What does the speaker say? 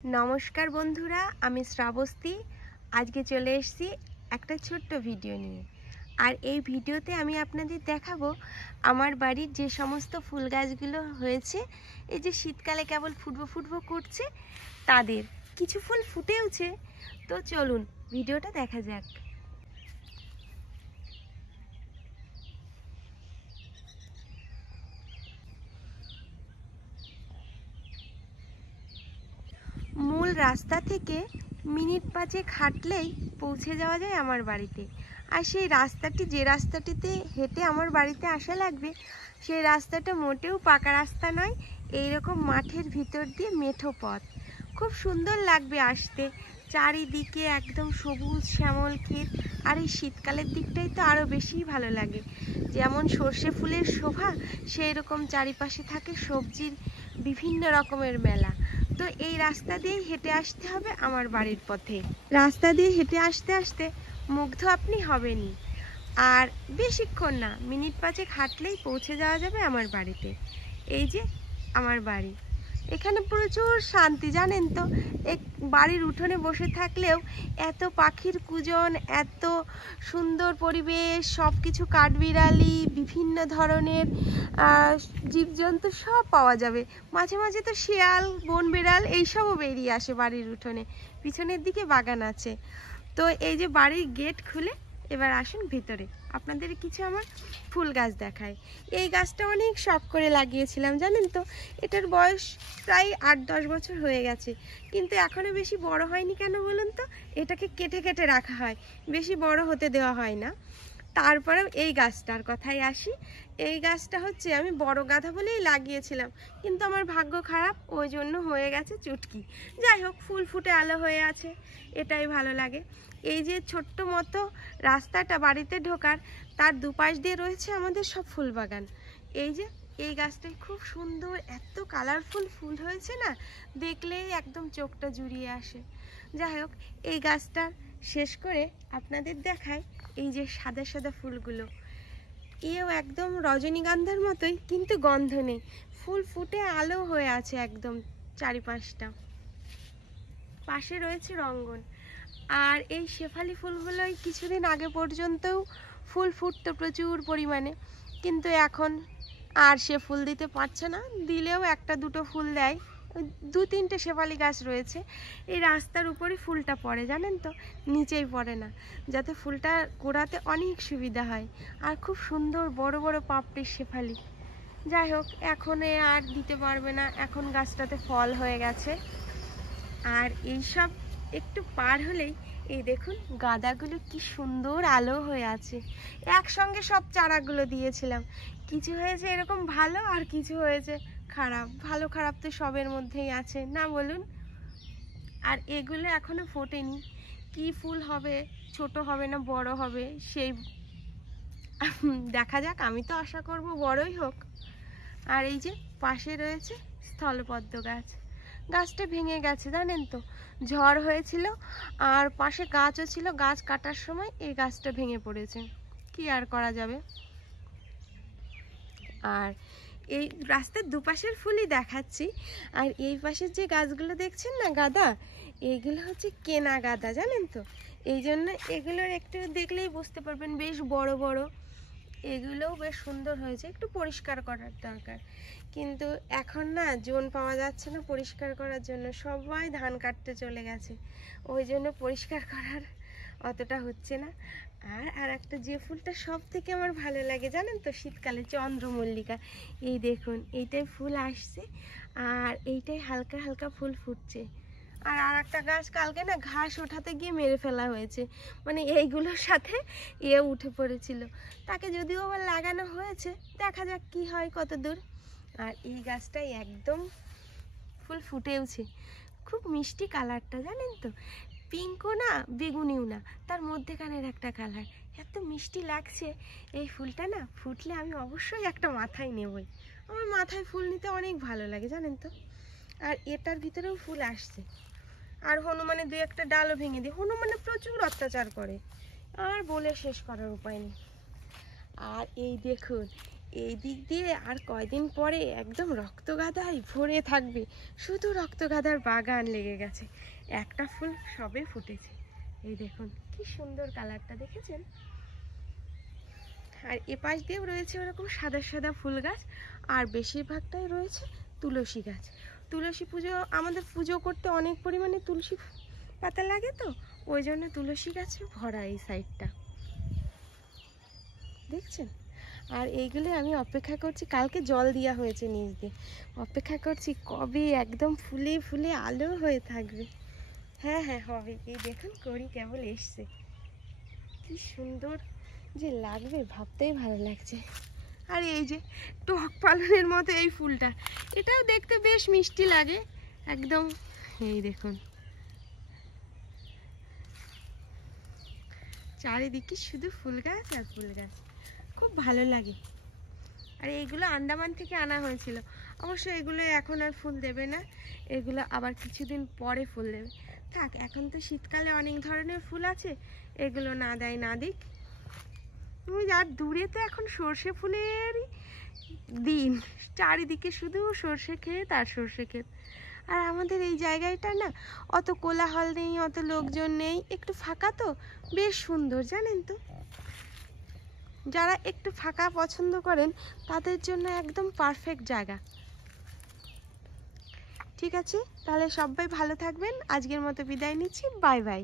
नमस्कार बंधुरा आमी श्रावस्ती आज के चले एसेছি একটা ছোট্ট ভিডিও নিয়ে। আর এই ভিডিওতে আমি আপনাদের দেখাবো আমার বাড়ির যে সমস্ত ফুল গাছগুলো হয়েছে, এই যে শীতকালে কেবল ফুটবো করছে তাদের কিছু ফুল ফুটেওছে। তো চলুন ভিডিওটা দেখা যাক। मूल रास्ता থেকে মিনিট 5 হাঁটলেই পৌঁছে যাওয়া যায় আমার বাড়িতে। আর সেই রাস্তাটি যে রাস্তাটিতে হেঁটে আমার বাড়িতে আসা লাগবে সেই রাস্তাটা মোটেও পাকা রাস্তা নয়, এই রকম মাঠের ভিতর দিয়ে মেঠো পথ। খুব সুন্দর লাগবে আসতে, চারিদিকে একদম সবুজ শ্যামল ক্ষেত। আর এই শীতকালের দিকটাই তো আরও বেশিই ভালো লাগে, যেমন সর্ষে ফুলের শোভা সেই রকম চারিপাশে থাকে সবজির বিভিন্ন রকমের মেলা। তো এই রাস্তা দিয়ে হেঁটে আসতে হবে আমার বাড়ির পথে। রাস্তা দিয়ে হেঁটে আসতে আসতে মুগ্ধ আপনি হবেনই। আর বেশিক্ষণ না, মিনিট 5 হাঁটলেই পৌঁছে যাওয়া যাবে আমার বাড়িতে। এই যে আমার বাড়ি, এখানে প্রচুর শান্তি জানেন তো। এক বাড়ির উঠোনে বসে থাকলেও এত পাখির কুজন, এত সুন্দর পরিবেশ, সব কিছু কাঠবিড়ালি, বিভিন্ন ধরনের জীবজন্তু সব পাওয়া যাবে। মাঝে মাঝে তো শিয়াল, বন বিড়াল এইসবও বেরিয়ে আসে বাড়ির উঠোনে। পিছনের দিকে বাগান আছে। তো এই যে বাড়ির গেট খুলে এবার আসুন ভিতরে, আপনাদের কিছু আমার ফুল গাছ দেখায়। এই গাছটা অনেক শখ করে লাগিয়েছিলাম জানেন তো। এটার বয়স প্রায় 8-10 বছর হয়ে গেছে, কিন্তু এখনো বেশি বড় হয়নি। কেন বলুন তো? এটাকে কেটে কেটে রাখা হয়, বেশি বড় হতে দেওয়া হয় না। তারপরেও এই গাছটার কথাই আসি। এই গাছটা হচ্ছে আমি বড় গাধা বলেই লাগিয়েছিলাম, কিন্তু আমার ভাগ্য খারাপ, ওই জন্য হয়ে গেছে চুটকি। যাই হোক, ফুল ফুটে আলো হয়ে আছে, এটাই ভালো লাগে। এই যে ছোট্ট মতো রাস্তাটা বাড়িতে ঢোকার, তার দুপাশ দিয়ে রয়েছে আমাদের সব ফুল বাগান। এই যে এই গাছটাই খুব সুন্দর, এত কালারফুল ফুল হয়েছে না, দেখলেই একদম চোখটা জুড়িয়ে আসে। যাই হোক, এই গাছটা শেষ করে আপনাদের দেখায় এই যে সাদা সাদা ফুলগুলো। এও একদম রজনীগন্ধার মতোই, কিন্তু গন্ধ নেই। ফুল ফুটে আলো হয়ে আছে একদম চারিপাশটা। পাশে রয়েছে রঙ্গন। আর এই শেফালি ফুলগুলোই কিছুদিন আগে পর্যন্তও ফুল ফুটতো প্রচুর পরিমাণে, কিন্তু এখন আর সে ফুল দিতে পারছে না। দিলেও একটা দুটো ফুল দেয়। 2-3টে শেফালি গাছ রয়েছে। এই রাস্তার উপরে ফুলটা পড়ে জানেন তো, নিচেই পড়ে না, যাতে ফুলটা গোড়াতে অনেক সুবিধা হয়। আর খুব সুন্দর বড় বড় পাপড়ির শেফালি। যাই হোক, এখন আর দিতে পারবে না, এখন গাছটাতে ফল হয়ে গেছে। আর এইসব একটু পার হলেই এই দেখুন গাঁদাগুলো কি সুন্দর আলো হয়ে আছে। একসঙ্গে সব চারাগুলো দিয়েছিলাম, কিছু হয়েছে এরকম ভালো, আর কিছু হয়েছে খারাপ। ভালো খারাপ তো সবের মধ্যেই আছে না বলুন। আর এগুলো এখনো ফোটেনি, কি ফুল হবে, ছোট হবে না বড় হবে সেই দেখা যাক। আমি তো আশা করব বড়ই হোক। আর এই যে পাশে রয়েছে স্থলপদ্ম গাছ। গাছটা ভেঙে গেছে জানেন তো, ঝড় হয়েছিল আর পাশে গাছও ছিল। গাছ কাটার সময় এই গাছটা ভেঙে পড়েছে, কি আর করা যাবে। আর এই রাস্তার দুপাশের ফুলই দেখাচ্ছি। আর এই পাশের যে গাছগুলো দেখছেন না গাঁদা, এইগুলো হচ্ছে কেনা গাঁদা জানেন তো। এই জন্য এগুলোর একটু দেখলেই বুঝতে পারবেন, বেশ বড় বড়। এগুলোও বেশ সুন্দর হয়েছে, একটু পরিষ্কার করার দরকার। কিন্তু এখন না জোন পাওয়া যাচ্ছে না পরিষ্কার করার জন্য, সবাই ধান কাটতে চলে গেছে, ওই জন্য পরিষ্কার করার অতটা হচ্ছে না। আর একটা যে ফুলটা সব থেকে আমার ভালো লাগে জানেন তো শীতকালে, চন্দ্রমল্লিকা। এই দেখুন এইটাই ফুল আসছে, আর এইটাই হালকা হালকা ফুল ফুটছে। আর একটা গাছ কালকে না ঘাস ওঠাতে গিয়ে মেরে ফেলা হয়েছে, মানে এইগুলোর সাথে উঠে পড়েছিল। তাকে যদিও আবার লাগানো হয়েছে, দেখা যাক কি হয় কত দূর। আর এই গাছটাই একদম ফুল ফুটেওছে, খুব মিষ্টি কালারটা জানেন তো, পিঙ্কও না বেগুনিও না, তার মধ্যেখানের একটা কালার, এত মিষ্টি লাগছে। এই ফুলটা না ফুটলে আমি অবশ্যই একটা মাথায় নেবই। আমার মাথায় ফুল নিতে অনেক ভালো লাগে জানেন তো। আর এটার ভিতরেও ফুল আসছে। আর হনুমানে 2-1টা ডালও ভেঙে দিই, হনুমানে প্রচুর অত্যাচার করে, আর বলে শেষ করার উপায় নেই। আর এই দেখুন এই দিক দিয়ে আর কয়দিন পরে একদম রক্তগাঁদায় ভরে থাকবে, শুধু রক্তগাঁদার বাগান লেগে গেছে। একটা ফুল সবে ফুটেছে, এই দেখুন কি সুন্দর কালারটা, দেখেছেন? আর এপাশ দিয়েও রয়েছে ওরকম সাদা সাদা ফুল গাছ, আর বেশিরভাগটাই রয়েছে তুলসী গাছ। তুলসী পুজো, আমাদের পুজো করতে অনেক পরিমাণে তুলসী পাতা লাগে, তো ওই জন্য তুলসী গাছে ভরা এই সাইডটা, দেখছেন? আর এইগুলো আমি অপেক্ষা করছি, কালকে জল দেওয়া হয়েছে নিচ দিয়ে, অপেক্ষা করছি কবে একদম ফুলে ফুলে আলো হয়ে থাকবে। হ্যাঁ হ্যাঁ হবে, এই দেখুন কড়ি কেবল এসছে, কি সুন্দর যে লাগবে ভাবতেই ভালো লাগছে। আর এই যে টক পালনের মতো এই ফুলটা, এটাও দেখতে বেশ মিষ্টি লাগে একদম। এই দেখুন চারিদিকে শুধু ফুল গাছ আর ফুল গাছ, খুব ভালো লাগে। আর এইগুলো আন্দামান থেকে আনা হয়েছিল, অবশ্য এগুলো এখন আর ফুল দেবে না, এগুলো আবার কিছুদিন পরে ফুল দেবে। থাক, এখন তো শীতকালে অনেক ধরনের ফুল আছে, এগুলো না দেয় না দিক। আর দূরে তো এখন সর্ষে ফুলেরই দিন, চারিদিকে শুধু সর্ষে ক্ষেত আর সর্ষে ক্ষেত। আর আমাদের এই জায়গাটা না অত কোলাহল নেই, অত লোকজন নেই, একটু ফাঁকা, তো বেশ সুন্দর, জানেন তো? যারা একটু ফাঁকা পছন্দ করেন তাদের জন্য একদম পারফেক্ট জায়গা। ঠিক আছে, তাহলে সবাই ভালো থাকবেন, আজকের মতো বিদায় নিচ্ছি, বাই বাই।